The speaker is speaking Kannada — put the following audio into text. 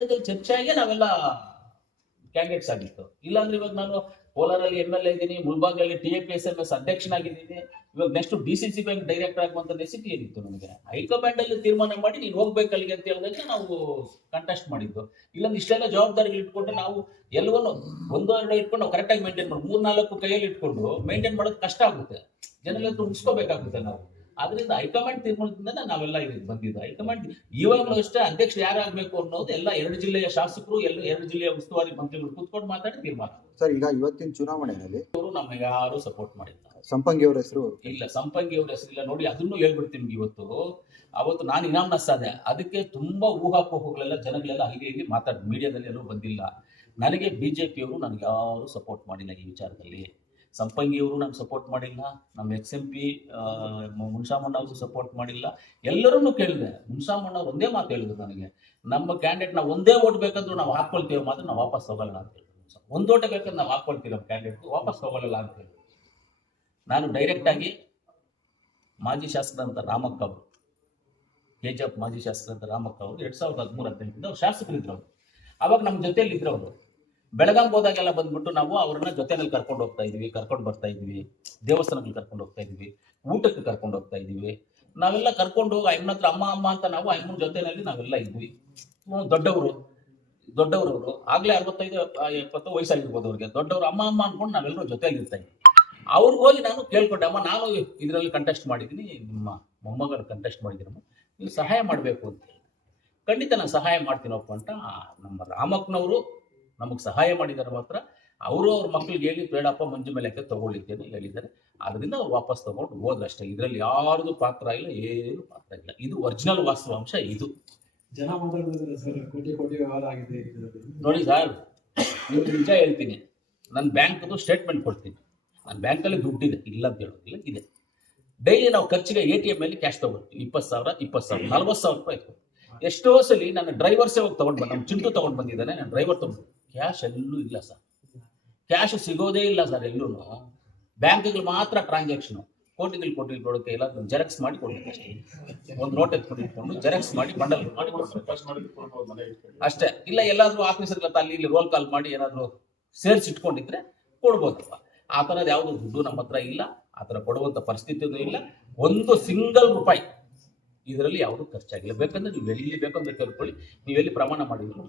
ಚರ್ಚೆ ಆಗಿ ನಾವೆಲ್ಲ ಕ್ಯಾಂಡಿಡೇಟ್ಸ್ ಆಗಿತ್ತು. ಇಲ್ಲಾಂದ್ರೆ ಇವಾಗ ನಾನು ಕೋಲಾರಲ್ಲಿ MLA ಇದ್ದೀನಿ, ಮುಳಬಾಗಲ್ಲಿ TAPSMS ಅಧ್ಯಕ್ಷನಾಗಿದ್ದೀನಿ. ಇವಾಗ ನೆಕ್ಸ್ಟ್ DCC ಬ್ಯಾಂಕ್ ಡೈರೆಕ್ಟರ್ ಆಗುವಂತ ನೆಸಿಟಿ ಏನಿತ್ತು ನಮಗೆ. ಹೈಕಮಾಂಡ್ ಅಲ್ಲಿ ತೀರ್ಮಾನ ಮಾಡಿ ನೀನು ಹೋಗ್ಬೇಕು ಅಲ್ಲಿಗೆ ಅಂತ ಹೇಳಿದಾಗ ನಾವು ಕಂಟೆಸ್ಟ್ ಮಾಡಿದ್ದು. ಇಲ್ಲಾಂದ್ರೆ ಇಷ್ಟೆಲ್ಲ ಜವಾಬ್ದಾರಿಗಳು ಇಟ್ಕೊಂಡು ನಾವು ಎಲ್ಲವನ್ನೂ ಒಂದು ಎರಡು ಇಟ್ಕೊಂಡು ನಾವು ಕರೆಕ್ಟಾಗಿ ಮೇಂಟೈನ್ ಮಾಡಿ 3-4 ಕೈಯಲ್ಲಿ ಇಟ್ಕೊಂಡು ಮೇಂಟೈನ್ ಮಾಡೋದು ಕಷ್ಟ ಆಗುತ್ತೆ. ಜನಗಳ ಹತ್ರ ಉಳಿಸ್ಕೋಬೇಕಾಗುತ್ತೆ ನಾವು. ಆದ್ರಿಂದ ಹೈಕಮಾಂಡ್ ತೀರ್ಮಾನದಿಂದ ನಾವೆಲ್ಲ ಇದಕ್ಕೆ ಬಂದಿದ್ದು. ಹೈಕಮಾಂಡ್ ಇವಾಗಲೂ ಅಷ್ಟೇ ಅಧ್ಯಕ್ಷ ಯಾರಾಗಬೇಕು ಅನ್ನೋದು ಎಲ್ಲ 2 ಜಿಲ್ಲೆಯ ಶಾಸಕರು, 2 ಜಿಲ್ಲೆಯ ಉಸ್ತುವಾರಿ ಮಂತ್ರಿಗಳು ಕೂತ್ಕೊಂಡು ಮಾತಾಡಿ ತೀರ್ಮಾನ. ಸರ್, ಈಗ ಇವತ್ತಿನ ಚುನಾವಣೆಯಲ್ಲಿ ಅವರು ನಮಗೆ ಯಾರು ಸಪೋರ್ಟ್ ಮಾಡಿಲ್ಲ. ಸಂಪಂಗಿ ಅವರ ಹೆಸರು ಇಲ್ಲ, ಸಂಪಂಗಿ ಅವ್ರ ಹೆಸರಿಲ್ಲ. ನೋಡಿ, ಅದನ್ನು ಹೇಳ್ಬಿಡ್ತೀನಿ. ಅವತ್ತು ನಾನು ಇನಾಮ್ನಸ್ ಆದೆ. ಅದಕ್ಕೆ ತುಂಬಾ ಊಹಾಪೋಹಗಳೆಲ್ಲ ಜನಗಳೆಲ್ಲ ಇಲ್ಲಿ ಮಾತಾಡ್ ಮೀಡಿಯಾದಲ್ಲಿ ಎಲ್ಲೂ ಬಂದಿಲ್ಲ. ನನಗೆ BJP ಅವರು ನನಗೆ ಯಾರು ಸಪೋರ್ಟ್ ಮಾಡಿಲ್ಲ ಈ ವಿಚಾರದಲ್ಲಿ. ಸಂಪಂಗಿಯವರು ನಂಗೆ ಸಪೋರ್ಟ್ ಮಾಡಿಲ್ಲ, ನಮ್ಮ XMP ಮುನ್ಸಾಮಣ್ಣ ಅವರು ಸಪೋರ್ಟ್ ಮಾಡಿಲ್ಲ. ಎಲ್ಲರನ್ನೂ ಕೇಳಿದೆ. ಮುನ್ಸಾಮಣ್ಣ ಅವ್ರು ಒಂದೇ ಮಾತು ಹೇಳಿದ್ರು ನನಗೆ, ನಮ್ಮ ಕ್ಯಾಂಡಿಡೇಟ್ ನಾವು ಒಂದೇ ಓಟ್ ಬೇಕಂದ್ರೂ ನಾವು ಹಾಕೊಳ್ತೀವಿ, ಮಾತ್ರ ನಾವು ವಾಪಸ್ ತಗೊಳ್ಳಲ್ಲ ಅಂತ ಹೇಳಿದ್ರು. ಒಂದು ಓಟೆ ಬೇಕಂದ್ರೆ ನಾವು ಹಾಕೊಳ್ತೀವಿ, ನಮ್ಮ ಕ್ಯಾಂಡಿಡೇಟ್ ವಾಪಸ್ ತಗೊಳ್ಳಲ್ಲ ಅಂತ ಹೇಳಿದ್ರು. ನಾನು ಡೈರೆಕ್ಟ್ ಆಗಿ ಮಾಜಿ ಶಾಸಕರಂತ ರಾಮಕ್ಕ ಅವರು, KGF ಮಾಜಿ ಶಾಸಕರಂತ ರಾಮಕ್ಕ ಅವರು 2013-18 ಅವ್ರು ಶಾಸಕರಿದ್ರು. ಅವರು ಅವಾಗ ನಮ್ಮ ಜೊತೆಯಲ್ಲಿ ಇದ್ರು. ಅವರು ಬೆಳಗಾಂ ಹೋದಾಗೆಲ್ಲ ಬಂದ್ಬಿಟ್ಟು ನಾವು ಅವ್ರನ್ನ ಜೊತೆನಲ್ಲಿ ಕರ್ಕೊಂಡು ಹೋಗ್ತಾ ಇದ್ವಿ, ಕರ್ಕೊಂಡು ಬರ್ತಾ ಇದ್ವಿ, ದೇವಸ್ಥಾನಕ್ಕೆ ಕರ್ಕೊಂಡು ಹೋಗ್ತಾ ಇದ್ವಿ, ಊಟಕ್ಕೆ ಕರ್ಕೊಂಡು ಹೋಗ್ತಾ ಇದ್ವಿ. ನಾವೆಲ್ಲ ಕರ್ಕೊಂಡು ಹೋಗಿ ಅಮ್ಮನ ಹತ್ರ ಅಮ್ಮ ಅಂತ ನಾವು ಅಮ್ಮನ ಜೊತೆನಲ್ಲಿ ನಾವೆಲ್ಲ ಇದ್ವಿ. ದೊಡ್ಡವರು ಅವರು ಆಗ್ಲೇ 65-70 ವಯಸ್ಸಾಗಿರ್ಬೋದು ಅವ್ರಿಗೆ. ದೊಡ್ಡವರು ಅಮ್ಮ ಅನ್ಕೊಂಡು ನಾವೆಲ್ಲರೂ ಜೊತೆಯಲ್ಲಿ ಇರ್ತಾ ಇದ್ವಿ. ಅವ್ರಿಗೆ ಹೋಗಿ ನಾನು ಕೇಳ್ಕೊಂಡೆ, ಅಮ್ಮ ನಾನು ಇದರಲ್ಲಿ ಕಂಟೆಸ್ಟ್ ಮಾಡಿದ್ದೀನಿ, ನಿಮ್ಮ ಮೊಮ್ಮಗರು ಕಂಟೆಸ್ಟ್ ಮಾಡಿದ್ದೀರಮ್ಮ, ನೀವು ಸಹಾಯ ಮಾಡಬೇಕು ಅಂತ ಹೇಳಿ. ಖಂಡಿತ ನಾನು ಸಹಾಯ ಮಾಡ್ತೀನಪ್ಪ ಅಂತ ನಮ್ಮ ರಾಮಕ್ಕನವರು ನಮಗೆ ಸಹಾಯ ಮಾಡಿದ್ದಾರೆ. ಮಾತ್ರ ಅವರು ಅವ್ರ ಮಕ್ಕಳಿಗೆ ಹೇಳಿ, ಬೇಡಪ್ಪ ಮಂಜು ಮೇಲಕ್ಕೆ ತಗೊಳ್ಳಿದ್ದೇನೆ ಹೇಳಿದ್ದಾರೆ. ಅದರಿಂದ ಅವ್ರು ವಾಪಸ್ ತಗೊಂಡು ಹೋದ್ರಷ್ಟೇ. ಇದರಲ್ಲಿ ಯಾರ್ದು ಪಾತ್ರ ಇಲ್ಲ, ಏನು ಪಾತ್ರ ಇಲ್ಲ. ಇದು ಒರಿಜಿನಲ್ ವಾಸ್ತವಾಂಶ. ಇದು ಜನ ಮಾತಾಡಿದ್ರೆ ಸರ್, ಕೋಟಿ ವ್ಯವಹಾರ ಆಗಿದೆ. ನೋಡಿ ಸರ್, ನೀವು ನಿಜ ಹೇಳ್ತೀನಿ, ನನ್ನ ಬ್ಯಾಂಕ್ದು ಸ್ಟೇಟ್ಮೆಂಟ್ ಕೊಡ್ತೀನಿ. ನನ್ನ ಬ್ಯಾಂಕಲ್ಲಿ ದುಡ್ಡಿದೆ, ಇಲ್ಲ ಅಂತ ಹೇಳೋದಿಲ್ಲ, ಇದೆ. ಡೈಲಿ ನಾವು ಖರ್ಚಿಗೆ ATM ಅಲ್ಲಿ ಕ್ಯಾಶ್ ತಗೊಳ್ತೀವಿ. 20,000, 40,000 ರೂಪಾಯಿ. ಎಷ್ಟೋ ಸಲ ನನ್ನ ಡ್ರೈವರ್ಸೇ ಹೋಗಿ ತಗೊಂಡು ನಮ್ಮ ಚಿಂಟು ತಗೊಂಡು ಬಂದಿದ್ದಾನೆ, ನನ್ನ ಡ್ರೈವರ್ ತಗೊಂಡು. ಕ್ಯಾಶ್ ಎಲ್ಲೂ ಇಲ್ಲ ಸರ್, ಕ್ಯಾಶ್ ಸಿಗೋದೇ ಇಲ್ಲ ಸರ್. ಎಲ್ಲೂ ಬ್ಯಾಂಕ್ಗಳು ಮಾತ್ರ ಟ್ರಾನ್ಸಾಕ್ಷನ್. ಕೋಟಿಗಳು ಕೊಡೋಕೆ ಎಲ್ಲ ಜೆರಾಕ್ಸ್ ಮಾಡಿ ಕೊಡ್ಬೇಕು ಅಷ್ಟೇ. ಒಂದು ನೋಟ್ ಎತ್ಕೊಂಡು ಜೆರಾಕ್ಸ್ ಮಾಡಿ ಬಂಡಲ್ ಮಾಡಿ ಅಷ್ಟೇ. ಇಲ್ಲ ಎಲ್ಲಾದ್ರೂ ಆಫೀಸರ್ಗಳ ಅಲ್ಲಿ ಇಲ್ಲಿ ರೋಲ್ ಕಾಲ್ ಮಾಡಿ ಏನಾದ್ರು ಸೇರಿಸಿಟ್ಕೊಂಡಿದ್ರೆ ಕೊಡ್ಬೋದಪ್ಪ. ಆ ಥರದ್ದು ಯಾವುದು ದುಡ್ಡು ನಮ್ಮ ಹತ್ರ ಇಲ್ಲ, ಆ ಥರ ಕೊಡುವಂಥ ಪರಿಸ್ಥಿತಿಯೂ ಇಲ್ಲ. ಒಂದು ಸಿಂಗಲ್ ರೂಪಾಯಿ ಇದರಲ್ಲಿ ಯಾವುದು ಖರ್ಚಾಗಿಲ್ಲ. ಬೇಕಂದ್ರೆ ನೀವು ಎಲ್ಲಿ ಬೇಕಂದ್ರೆ ಕರ್ಕೊಳ್ಳಿ, ನೀವೆಲ್ಲಿ ಪ್ರಮಾಣ ಮಾಡಿದ್ರು